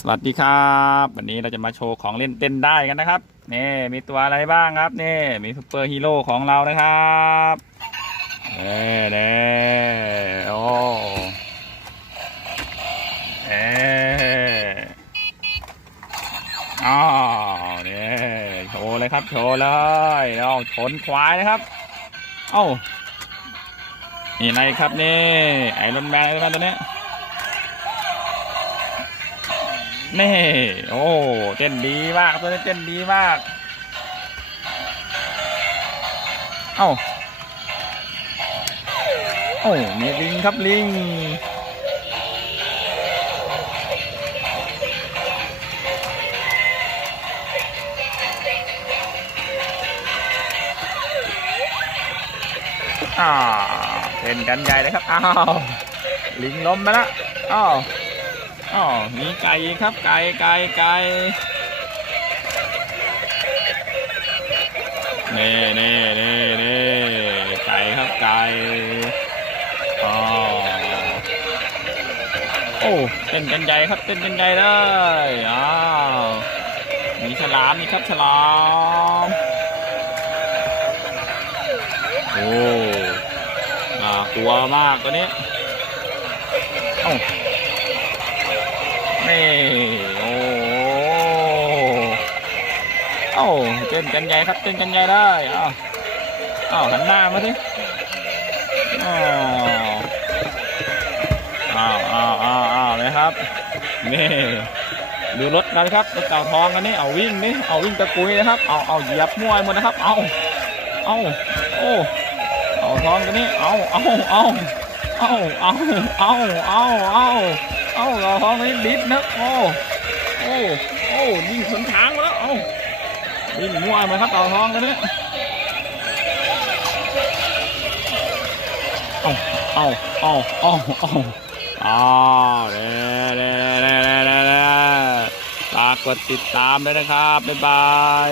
สวัสดีครับ วันนี้เราจะมาโชว์ของเล่นเต้นได้กันนะครับนี่มีตัวอะไรบ้างครับนี่มีซูเปอร์ฮีโร่ของเรานะครับเน่เน่โอ้เน่อ้าวนี่โชว์เลยครับโชว์เลยแล้วชนควายนะครับ เอ้านี่อะไรครับนี่ไอรอนแมนไอรอนแมนตัวนี้ นี่โอ้เต้นดีมากตัวนี้เต้นดีมาก เอ้าโอ้มีลิงครับลิงอ่าเต้นกันใหญ่เลยครับอ้าวลิงล้มไปแล้วอ้าว อ๋อมีไก่ครับไก่ไก่ไก่เน่เน่เน่เน่ไก่ครับไก่อ๋อโอ้เต้นกันใหญ่ครับเต้นกันใหญ่เลยอ้าวมีฉลามนี่ครับฉลามโอ้น่ากลัวมากตัวนี้เอ้า โอ้เอ้าเต้นกันใหญ่ครับเต้นกันใหญ่ได้อ้าวอ้าวหันหน้ามาสิอ้าวอ้าวอ้าวอ้าวอ้าวเลยครับนี่ดูรถกันครับรถเต่าทองกันนี่เอาวิ่งนี่เอาวิ่งตะกุยนะครับเอาเอาเหยียบมวยหมดนะครับ เอาเอาโอ้เอาทองกันนี่เอาเอาเอาเอาเอาเอาเอา เอาเอ้าเราท้องนี้ดิดนะโอ้โอ้โอ้ยิงสวนทางมาแล้วเอ้าวิ่งมั่วมาครับเต่าทองกันเนี่ยเอ้าเอ้าเอ้าเอ้าเอ้าอ้าวเด้เด้เด้เด้เด้เด้ฝากกดติดตามด้วยนะครับบ๊ายบาย